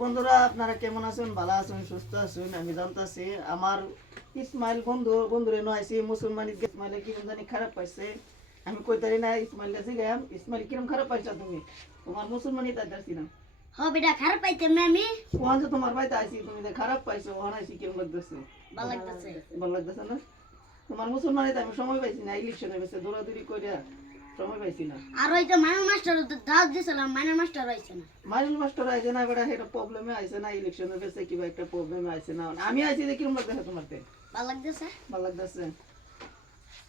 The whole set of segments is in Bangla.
বন্ধুরা আপনারা কেমন আছেন? ভালো আছেন, সুস্থ আছেন? আমি জানতাছি আমার ইসমাইল বন্ধুরে নয়ছি মুসলমান ইসমাইলে কি জানি খারাপ পাইছে। আমি কইতারি না ইসমাইল কাছে গেলাম, ইসমাইল কিরম খারাপ পাইছা তুমি? তোমার মুসলমানি তাই দেখছি না। বেটা খারাপ পাইতে আমি কোন যে তোমার ভাই আইছি তুমি যে খারাপ পাইছো অনাইছি কিরম লাগতেছে? ভালো লাগতেছে। ভালো লাগতেছে না? তোমার মুসলমানিতে আমি সময় পাইছি না, ইলেকশনে গেছে দৌড়াদৌড়ি কইরা সময় পাইছি না। আর ওই যে মাইনুল মাস্টার দাওয়াত দিছিলাম, মাইনুল মাস্টার আইছে না। মাইনুল মাস্টার আইছে না বেটা, এটা প্রবলেমে আইছে না, ইলেকশনের গেছে কিবা একটা প্রবলেমে আইছে না। আমি আইছি যে কিরম লাগতেছে তোমারতে? ভালো লাগতেছে। ভালো লাগতেছে।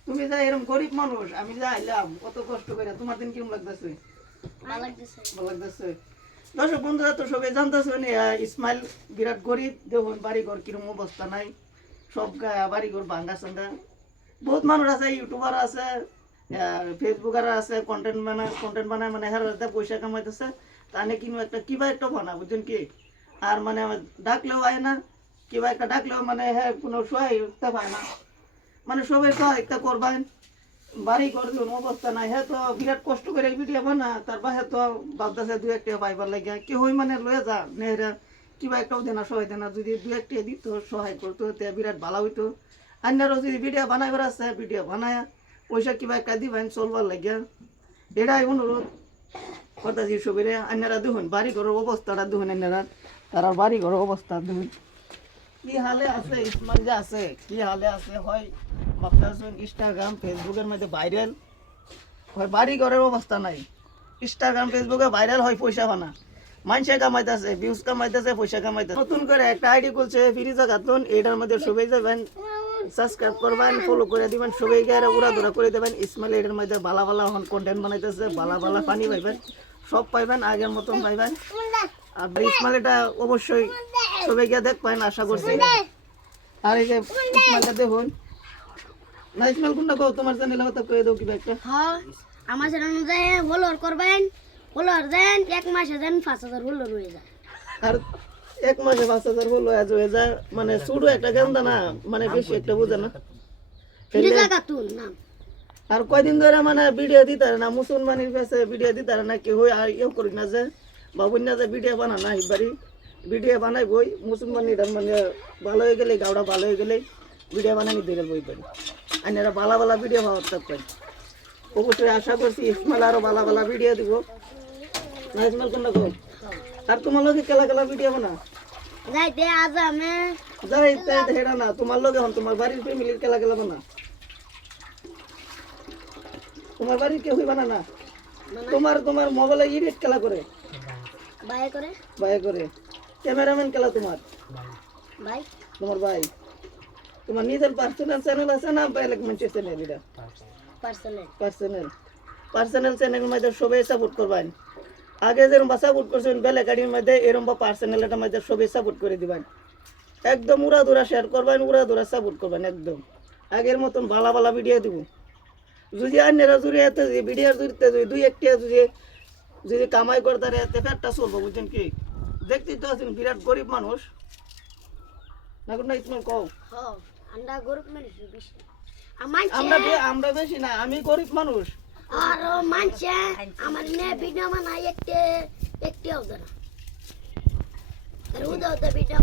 তুমি যা এরকম গরিব মানুষ, আমি যা আইলাম কত কষ্ট করে, তোমার দিন কিরম লাগতেছে? ভালো লাগতেছে। ভালো লাগতেছে। দর্শক বন্ধুরা তো সবাই জানতেছেন ইসমাইল বিরাট গরিব, দেখুন বাড়ি ঘর কিরম অবস্থা নাই, সব বাড়ি ঘর ভাঙ্গা সাঙ্গা। বহুত মানুষ আছে, ইউটিউবার আছে, ফেসবুকার আছে, কন্টেন্ট বানায় মানে হেরাতে পয়সা কামাইতেছে। তাহলে কিনো একটা কিবা একটা বানা বুঝছেন কি, আর মানে ডাকলেও আয় না, কিবা একটা ডাকলেও মানে হ্যাঁ কোনো সহায়তা পায় না। মানে সবাই সহায়তা করবেন, বাড়ি ঘর অবস্থা নাই, হ্যাঁ তো বিরাট কষ্ট করে ভিডিও বানা, তার বাহে তো বাপদাসে দু একটা পাইবার লাগে কেউ মানে লয়ে যা নেহরা কিবা একটাও দেনা সহায় দেনা, যদি দু একটা দিত সহায় করতো তে বিরাট ভালো হইতো। অন্যরাও যদি ভিডিও বানাইবার আছে ভিডিও বানায় পয়সা কিবা একটা দিবেন চলবার লাগিয়া, এটাই অনুরোধ করতেছি সবাই। অন্যরা দেখুন বাড়ি ঘরের অবস্থাটা দেখুন, অন্যরা তারা বাড়ি ঘরের অবস্থা দেখুন কি হালে আছে। ইসমাইল যে আছে কি হালে আছে, হয় ভাবতেছেন ইনস্টাগ্রাম ফেসবুকের মধ্যে ভাইরাল হয়, বাড়ি ঘরের অবস্থা নাই। ইনস্টাগ্রাম ফেসবুকে ভাইরাল হয় পয়সা বানা, মানুষে কামাইতেছে, ভিউজ কামাইতেছে, পয়সা কামাইতেছে। নতুন করে একটা আইডি খুলছে ফিরিজা খাতুন, এটার মধ্যে সবাই যাবেন, সাবস্ক্রাইব করবেন, ফলো করে দিবেন, সবাই গিয়ে উড়াধুরা করে দেবেন। ইসমাইল এটার মধ্যে বালা বালা হন কন্টেন্ট বানাইতেছে, বালা বালা পানি পাইবেন, সব পাইবেন, আগের মতন পাইবেন। আর ইসমাইল এটা অবশ্যই সবাই গিয়ে দেখবেন আশা করছি। আর এই যে ইসমাইলটা দেখুন না, ইসমাইল কোনটা কো তোমার চ্যানেলে কথা কয়ে দাও কিবা একটা। হ্যাঁ আমার চ্যানেল অনুযায়ী ফলোয়ার করবেন, ফলোয়ার দেন, এক মাসে দেন 5000 ফলোয়ার হয়ে যায়। আর এক মাসে 5000 হয়ে যায়, মানে ছোট একটা গেন্দা না, মানে বেশি একটা বুঝে না। ফিরিজা খাতুন নাম। আর কয়দিন ধরে মানে ভিডিও দিতে না, মুসলমানের কাছে ভিডিও দিতে না, কেউ আর ইয়ে করি না যে বাবুন না যে ভিডিও বানা না, এবারই ভিডিও বানাই বই মুসলমানিরা মানে ভালো হয়ে গেলে, গাওড়া ভালো হয়ে গেলে ভিডিও বানানি দিয়ে বই পারি। আর এরা বালা বালা ভিডিও পাওয়ার থাকবেন, অবশ্যই আশা করছি ইসমাইল আরো বালা বালা ভিডিও দিব না। ইসমাইল কোনটা কো? আর তোমার লোকে কেলা কেলা ভিডিও বানা যাইতে আজ আমি যাই হেরা না, তোমার লোক এখন তোমার বাড়ির ফ্যামিলির কেলা কেলা বানা, তোমার বাড়ির কেউ বানা না। তোমার মোবাইলে এডিট খেলা করে, বাই করে ক্যামেরাম্যান খেলা তোমার ভাই, তোমার ভাই। তোমার নিজের পার্সোনাল চ্যানেল আছে না বেলেগ মানুষের চ্যানেল? এটা পার্সোনাল চ্যানেলের মধ্যে সবাই সাপোর্ট করবেন। আগে যেরকম সাপোর্ট করছেন বেলেগ গাড়ির মধ্যে, এরকম বা পার্সোনালটার মধ্যে সবাই সাপোর্ট করে দিবেন। একদম উড়াধুরা শেয়ার করবেন, উড়াধুরা সাপোর্ট করবেন, একদম আগের মতন ভালা ভালা ভিডিও দিব। যদি অন্যরা জুড়ে এতে ভিডিও জুড়তে দুই একটা যদি কামাই করতে এতে ফেরটা চলবো বুঝছেন কি। দেখতেই তো আছেন বিরাট গরিব মানুষ না, কোন ইসমাইল কও? আমরা গরিব মানুষ বেশি, আমরা বেশি না, আমি গরিব মানুষ। আর মানছে আমার নে ভিডিও বানাই একটি হবে না, ভিডিও